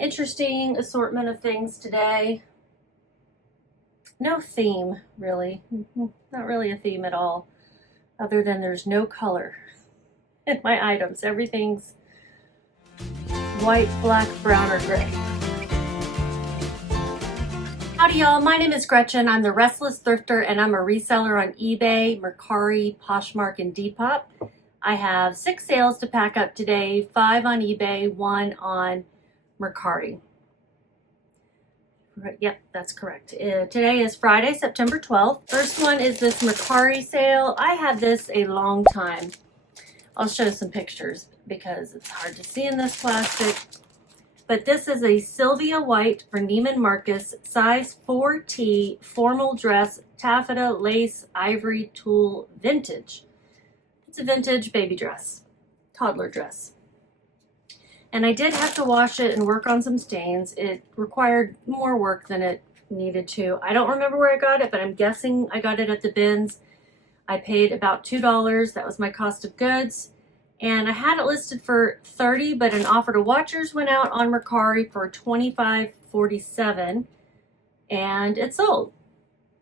Interesting assortment of things today. No theme, really. Not really a theme at all, other than there's no color in my items. Everything's white, black, brown, or gray. Howdy y'all, my name is Gretchen. I'm the Restless Thrifter and I'm a reseller on eBay, Mercari, Poshmark, and Depop. I have 6 sales to pack up today, 5 on eBay, 1 on Mercari. Yep, that's correct. Today is Friday, September 12th. First one is this Mercari sale. I had this a long time. I'll show some pictures because it's hard to see in this plastic. But this is a Sylvia White for Neiman Marcus, size 4T, formal dress, taffeta, lace, ivory, tulle, vintage. It's a vintage baby dress, toddler dress. And I did have to wash it and work on some stains. It required more work than it needed to. I don't remember where I got it, but I'm guessing I got it at the bins. I paid about $2. That was my cost of goods. And I had it listed for $30, but an offer to watchers went out on Mercari for $25.47, and it sold.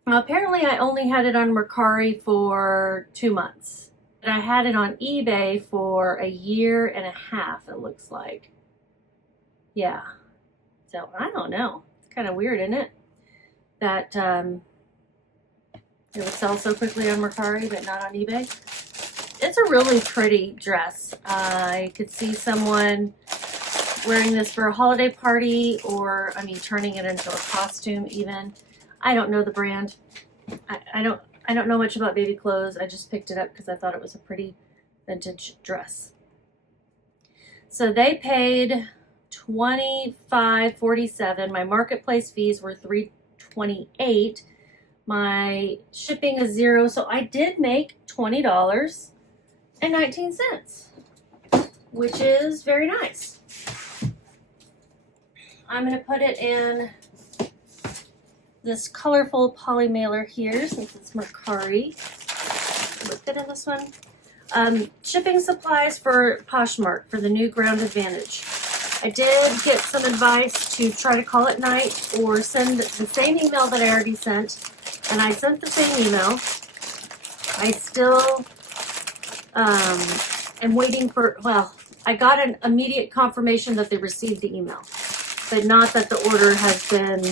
Now, apparently I only had it on Mercari for 2 months. And I had it on eBay for a year and a half, it looks like. Yeah. So, I don't know. It's kind of weird, isn't it? That it would sell so quickly on Mercari, but not on eBay. It's a really pretty dress. I could see someone wearing this for a holiday party, or, I mean, turning it into a costume even. I don't know the brand. I don't know much about baby clothes. I just picked it up because I thought it was a pretty vintage dress. So they paid $25.47. My marketplace fees were $3.28. My shipping is $0, so I did make $20.19, which is very nice. I'm going to put it in this colorful poly mailer here, since it's Mercari. Look good in this one. Shipping supplies for Poshmark for the new Ground Advantage. I did get some advice to try to call at night or send the same email that I already sent, and I sent the same email. I still am waiting for, well, I got an immediate confirmation that they received the email, but not that the order has been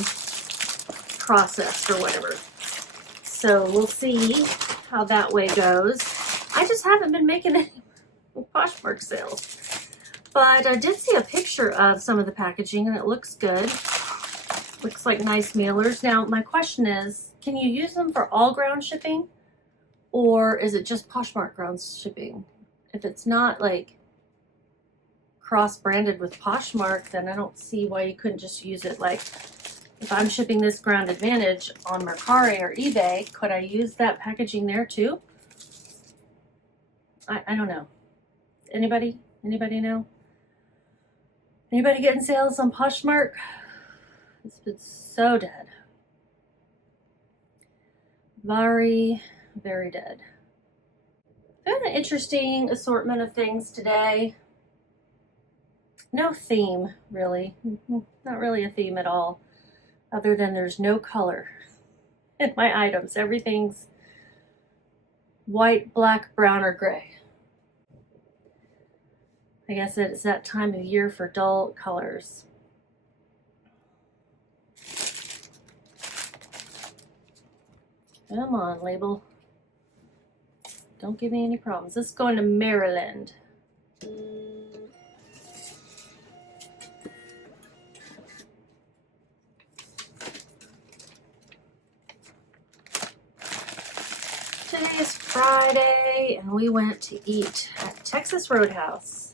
processed or whatever. So we'll see how that way goes. I just haven't been making any Poshmark sales. But I did see a picture of some of the packaging and it looks good. Looks like nice mailers. Now my question is, can you use them for all ground shipping? Or is it just Poshmark ground shipping? If it's not like cross-branded with Poshmark, then I don't see why you couldn't just use it like, if I'm shipping this Ground Advantage on Mercari or eBay, could I use that packaging there too? I don't know. Anybody know? Anybody getting sales on Poshmark? It's been so dead. Very, very dead. I had an interesting assortment of things today. No theme, really. Not really a theme at all, other than there's no color in my items. Everything's white, black, brown, or gray. I guess it's that time of year for dull colors. Come on, label. Don't give me any problems. This is going to Maryland. Today is Friday, and we went to eat at Texas Roadhouse.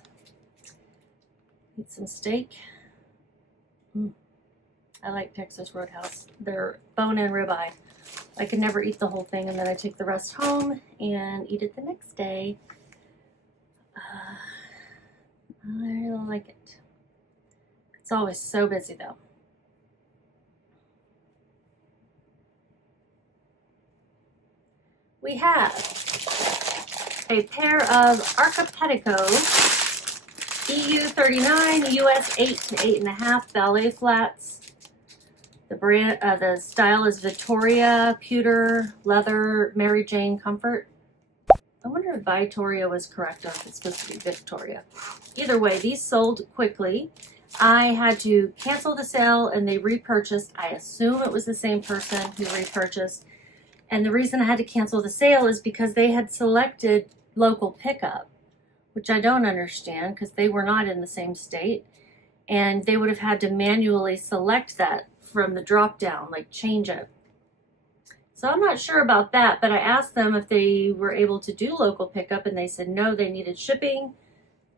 Eat some steak. I like Texas Roadhouse. Their bone-in ribeye. I could never eat the whole thing, and then I take the rest home and eat it the next day. I really like it. It's always so busy, though. We have a pair of Archipedico EU 39, US 8 to 8.5 ballet flats. The brand, the style is Victoria, pewter, leather, Mary Jane comfort. I wonder if Victoria was correct or if it's supposed to be Victoria. Either way, these sold quickly. I had to cancel the sale and they repurchased. I assume it was the same person who repurchased. And the reason I had to cancel the sale is because they had selected local pickup, which I don't understand because they were not in the same state. And they would have had to manually select that from the drop down, like change it. So I'm not sure about that, but I asked them if they were able to do local pickup and they said no, they needed shipping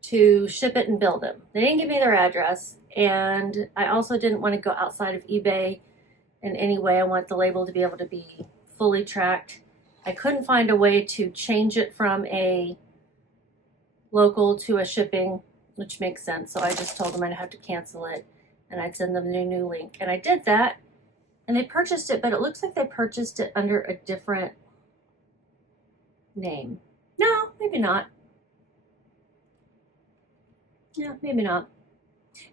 to ship it and bill them. They didn't give me their address, and I also didn't want to go outside of eBay in any way. I want the label to be able to be fully tracked. I couldn't find a way to change it from a local to a shipping, which makes sense. So I just told them I'd have to cancel it and I'd send them a new link. And I did that and they purchased it, but it looks like they purchased it under a different name. No, maybe not. Yeah, maybe not.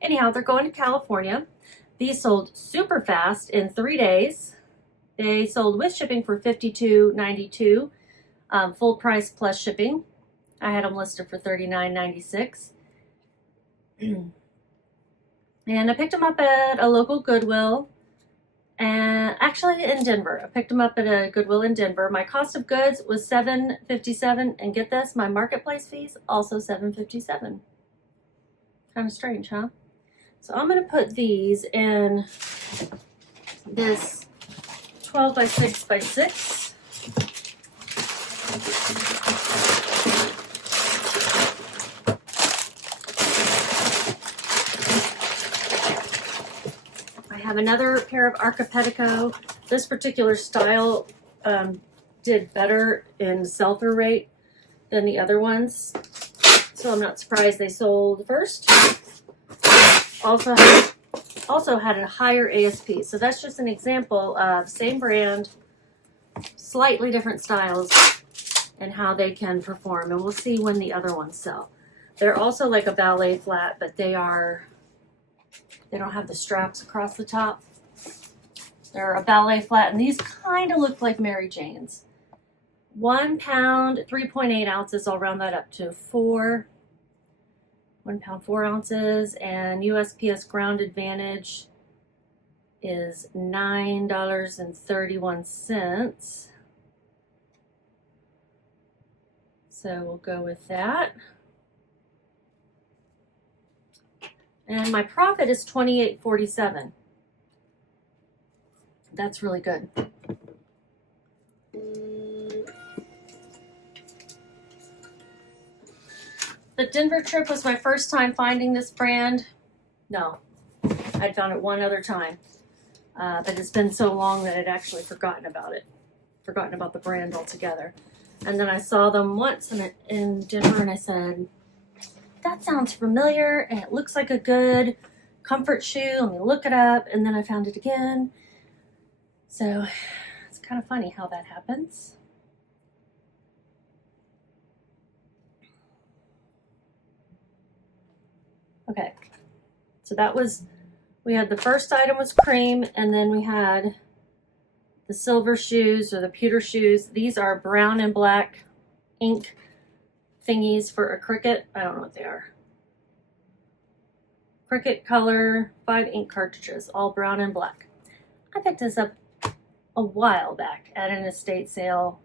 Anyhow, they're going to California. These sold super fast in 3 days. They sold with shipping for $52.92, full price plus shipping. I had them listed for $39.96. And I picked them up at a local Goodwill, and actually in Denver. I picked them up at a Goodwill in Denver. My cost of goods was $7.57, and get this, my marketplace fees also $7.57. Kind of strange, huh? So I'm going to put these in this 12 by 6 by 6. I have another pair of Archipedico. This particular style did better in sell-through rate than the other ones, so I'm not surprised they sold first. Also had a higher ASP. So that's just an example of same brand, slightly different styles, and how they can perform. And we'll see when the other ones sell. They're also like a ballet flat, but they don't have the straps across the top. They're a ballet flat, and these kind of look like Mary Jane's. 1 pound, 3.8 ounces. I'll round that up to 4. 1 pound, 4 ounces, and USPS ground advantage is $9.31. So we'll go with that. And my profit is $28.47. That's really good. The Denver trip was my first time finding this brand. No, I'd found it one other time. But it's been so long that I'd actually forgotten about it. Forgotten about the brand altogether. And then I saw them once in Denver and I said, that sounds familiar and it looks like a good comfort shoe. Let me look it up. And then I found it again. So it's kind of funny how that happens. Okay, so that was, we had the first item was cream, and then we had the silver shoes or the pewter shoes. These are brown and black ink thingies for a Cricut. I don't know what they are. Cricut color, 5 ink cartridges, all brown and black. I picked this up a while back at an estate sale.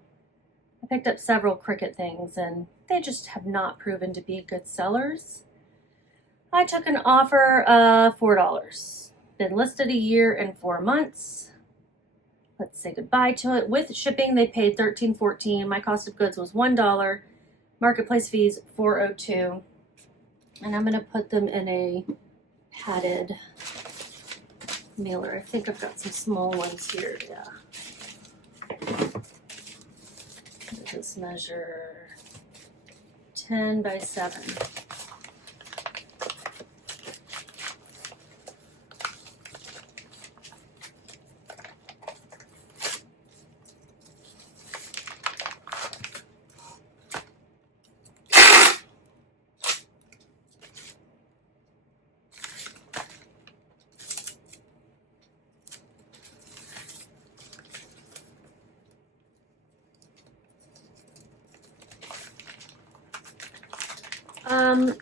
I picked up several Cricut things, and they just have not proven to be good sellers. I took an offer of $4. Been listed a year and 4 months. Let's say goodbye to it. With shipping, they paid $13.14. My cost of goods was $1. Marketplace fees $4.02. And I'm going to put them in a padded mailer. I think I've got some small ones here. Yeah. Does this measure 10 by 7?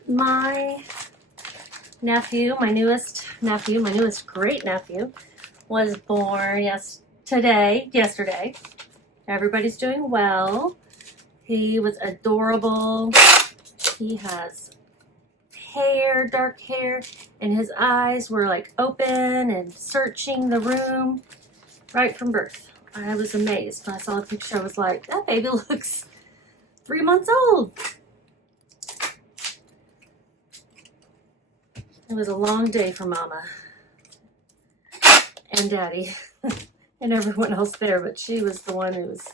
My nephew, my newest great nephew, was born yesterday. Everybody's doing well. He was adorable. He has hair, dark hair, and his eyes were like open and searching the room right from birth. I was amazed when I saw the picture. I was like, that baby looks 3 months old. It was a long day for Mama and Daddy and everyone else there, but she was the one who was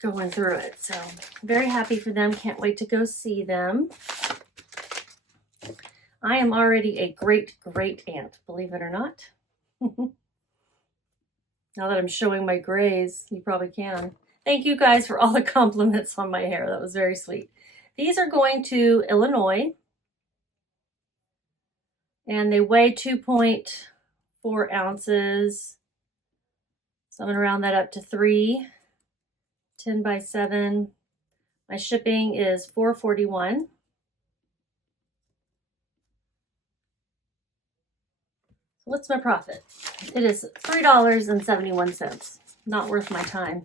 going through it. So very happy for them. Can't wait to go see them. I am already a great aunt, believe it or not. Now that I'm showing my grays, you probably can. Thank you guys for all the compliments on my hair. That was very sweet. These are going to Illinois, and they weigh 2.4 ounces. So I'm going to round that up to 3, 10 by 7. My shipping is $4.41. What's my profit? It is $3.71. Not worth my time.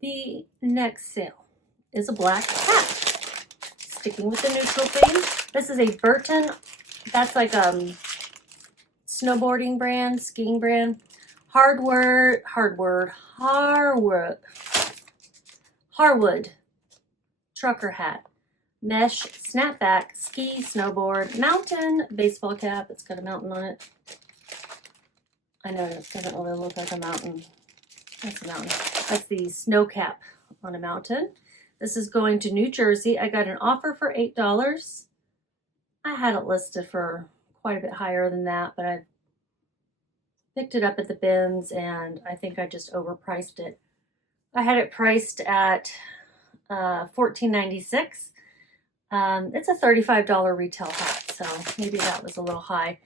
The next sale is a black hat. Sticking with the neutral theme. This is a Burton. That's like snowboarding brand, skiing brand. Harwood trucker hat. Mesh snapback ski snowboard mountain baseball cap. It's got a mountain on it. I know it doesn't really look like a mountain. That's a mountain. That's the snow cap on a mountain. This is going to New Jersey. I got an offer for $8. I had it listed for quite a bit higher than that, but I picked it up at the bins and I think I just overpriced it. I had it priced at $14.96. It's a $35 retail hat, so maybe that was a little high.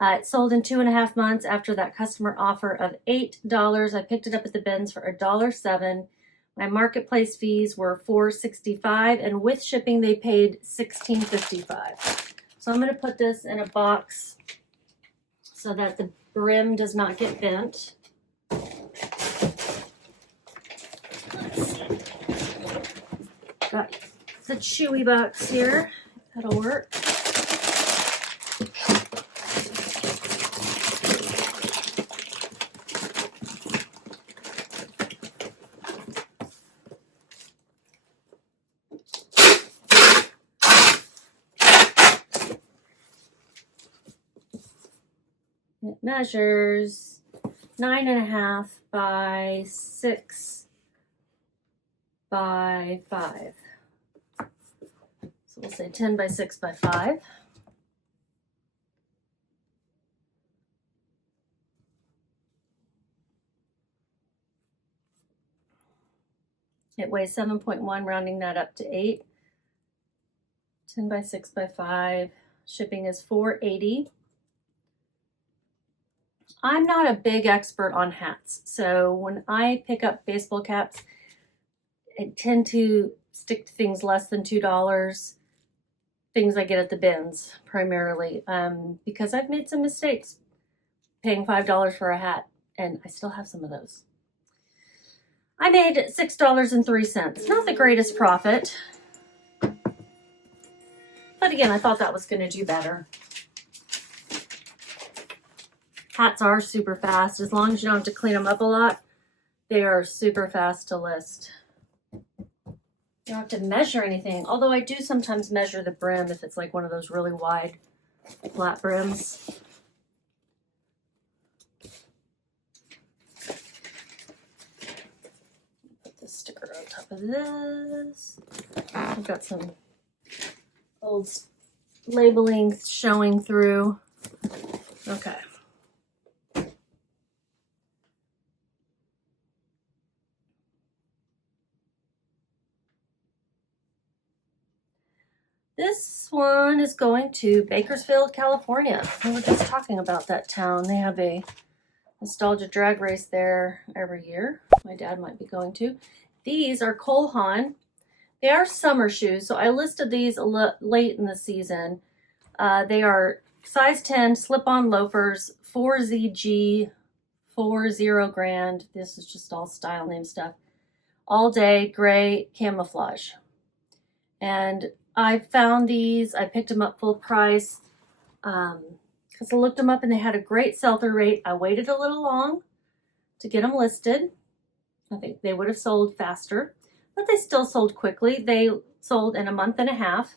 It sold in 2.5 months after that customer offer of $8. I picked it up at the bins for $1.07. My marketplace fees were $4.65, and with shipping, they paid $16.55. So I'm going to put this in a box so that the brim does not get bent. Let's see. Got the chewy box here. That'll work. It measures 9.5 by 6 by 5. So we'll say 10 by 6 by 5. It weighs 7.1, rounding that up to 8. 10 by 6 by 5. Shipping is $4.80. I'm not a big expert on hats, so when I pick up baseball caps, I tend to stick to things less than $2, things I get at the bins primarily, because I've made some mistakes paying $5 for a hat, and I still have some of those. I made $6.03. Not the greatest profit, but again, I thought that was going to do better. Hats are super fast. As long as you don't have to clean them up a lot, they are super fast to list. You don't have to measure anything, although I do sometimes measure the brim if it's like one of those really wide flat brims. Put this sticker on top of this. I've got some old labeling showing through. Okay. This one is going to Bakersfield, California. We were just talking about that town. They have a nostalgia drag race there every year. My dad might be going to. These are Haan. They are summer shoes, so I listed these late in the season. They are size 10 slip-on loafers, 4ZG, 40 grand. This is just all style name stuff. All day gray camouflage. And I found these. I picked them up full price because I looked them up and they had a great sell-through rate. I waited a little long to get them listed. I think they would have sold faster, but they still sold quickly. They sold in a month and a half.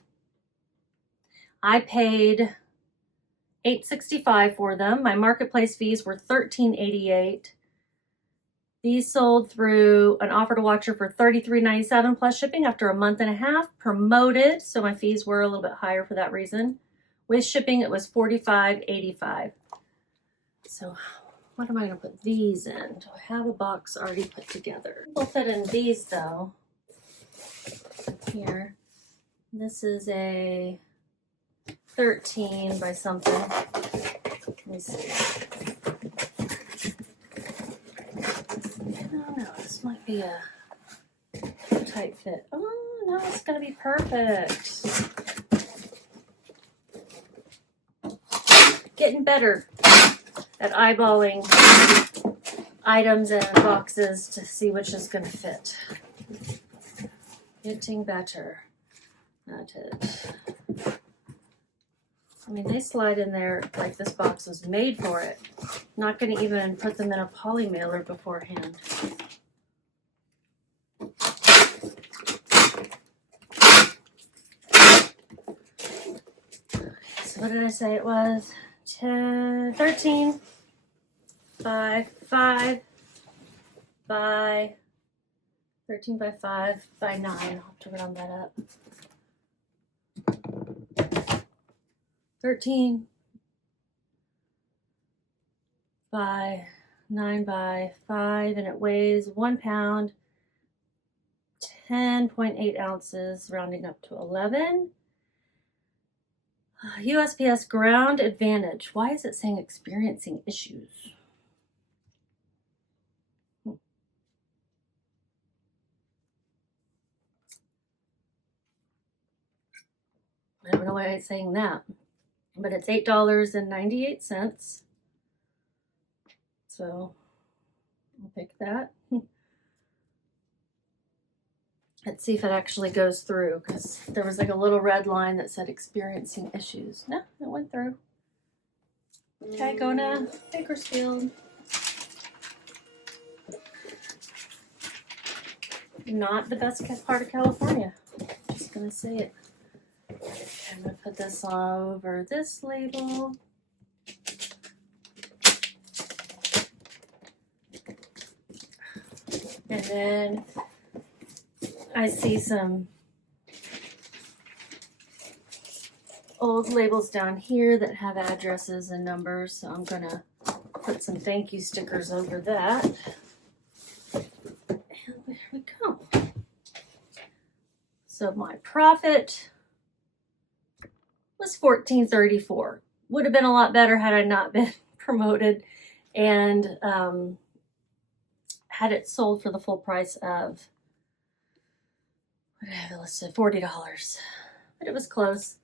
I paid $8.65 for them. My marketplace fees were $13.88. These sold through an offer to watcher for $33.97 plus shipping after a month and a half. Promoted, so my fees were a little bit higher for that reason. With shipping, it was $45.85. So what am I going to put these in? Do I have a box already put together? We'll fit in these though. Here. This is a 13 by something. Let me see. No, this might be a tight fit. Oh, no, it's going to be perfect. Getting better at eyeballing items and boxes to see which is going to fit. Getting better at it. I mean, they slide in there like this box was made for it. Not going to even put them in a poly mailer beforehand. So what did I say it was? 13 by 5 by 13 by 5 by 9. I'll have to round that up. 13 by 9 by 5, and it weighs 1 pound, 10.8 ounces, rounding up to 11. USPS ground advantage. Why is it saying experiencing issues? I don't know why it's saying that, but it's $8.98. So I'll pick that. Let's see if it actually goes through, because there was like a little red line that said experiencing issues. No, it went through. Okay, going to Bakersfield. Not the best part of California. Just gonna say it. I'm gonna put this over this label. And then I see some old labels down here that have addresses and numbers, so I'm gonna put some thank you stickers over that. And there we go. So my profit was $14.34. Would have been a lot better had I not been promoted and had it sold for the full price of, what did I have it listed? $40. But it was close.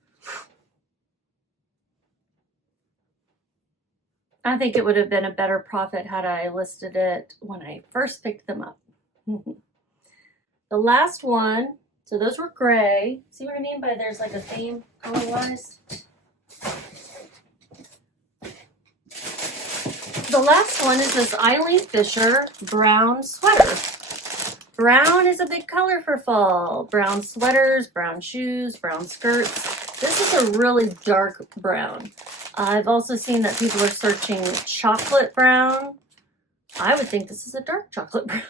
I think it would have been a better profit had I listed it when I first picked them up. The last one, so those were gray. See what I mean by there's like a theme color-wise? The last one is this Eileen Fisher brown sweater. Brown is a big color for fall. Brown sweaters, brown shoes, brown skirts. This is a really dark brown. I've also seen that people are searching chocolate brown. I would think this is a dark chocolate brown.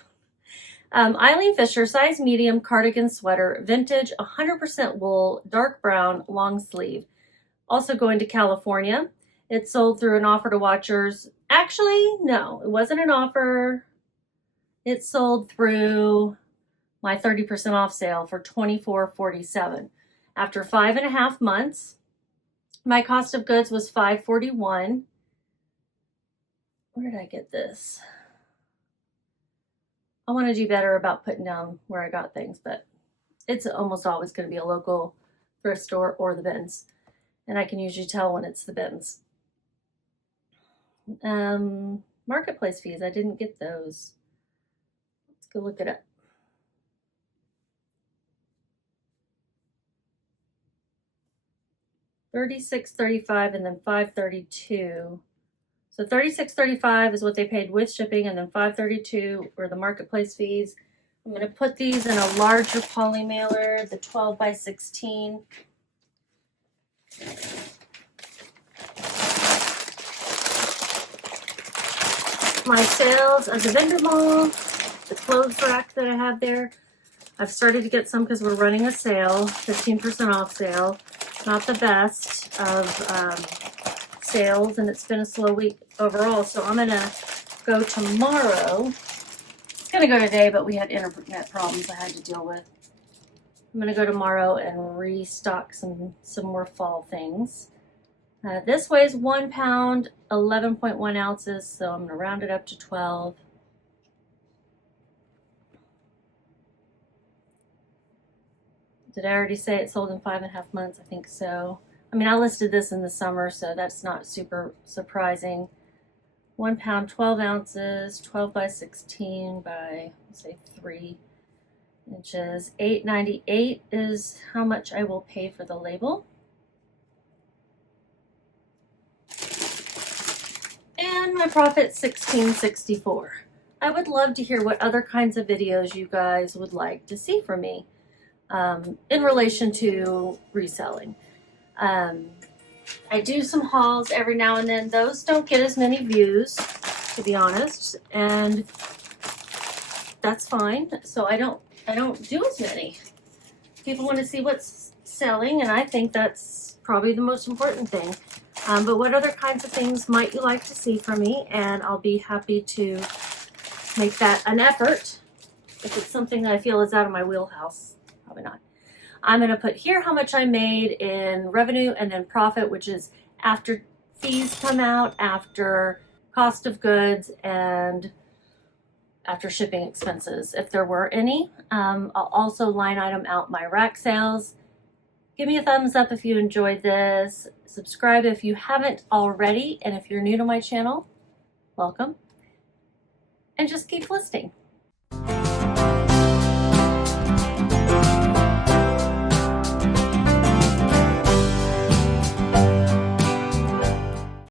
Eileen Fisher, size medium, cardigan sweater, vintage, 100% wool, dark brown, long sleeve. Also going to California. It sold through an offer to watchers. Actually, no, it wasn't an offer. It sold through my 30% off sale for $24.47. after 5.5 months. My cost of goods was $541. Where did I get this? I want to do better about putting down where I got things, but it's almost always going to be a local thrift store or the bins. And I can usually tell when it's the bins. Marketplace fees, I didn't get those. Let's go look it up. $36.35 and then $532. So $36.35 is what they paid with shipping, and then $532 were the marketplace fees. I'm going to put these in a larger poly mailer, the 12 by 16. My sales at the vendor mall, the clothes rack that I have there, I've started to get some because we're running a sale, 15% off sale. Not the best of sales, and it's been a slow week overall, so I'm gonna go tomorrow. It's gonna go today, but we had internet problems I had to deal with. I'm gonna go tomorrow and restock some more fall things. This weighs 1 pound, 11.1 ounces, so I'm gonna round it up to 12. Did I already say it sold in 5.5 months? I think so. I mean, I listed this in the summer, so that's not super surprising. 1 pound, 12 ounces, 12 by 16 by, let's say, 3 inches. $8.98 is how much I will pay for the label. And my profit, $16.64. I would love to hear what other kinds of videos you guys would like to see from me in relation to reselling. I do some hauls every now and then. Those don't get as many views, to be honest, and that's fine. So I don't do as many. People want to see what's selling, and I think that's probably the most important thing. But what other kinds of things might you like to see from me? And I'll be happy to make that an effort if it's something that I feel is out of my wheelhouse. Probably not. I'm going to put here how much I made in revenue and then profit, which is after fees come out, after cost of goods, and after shipping expenses, if there were any. I'll also line item out my rack sales. Give me a thumbs up if you enjoyed this. Subscribe if you haven't already. And if you're new to my channel, welcome. And just keep listening.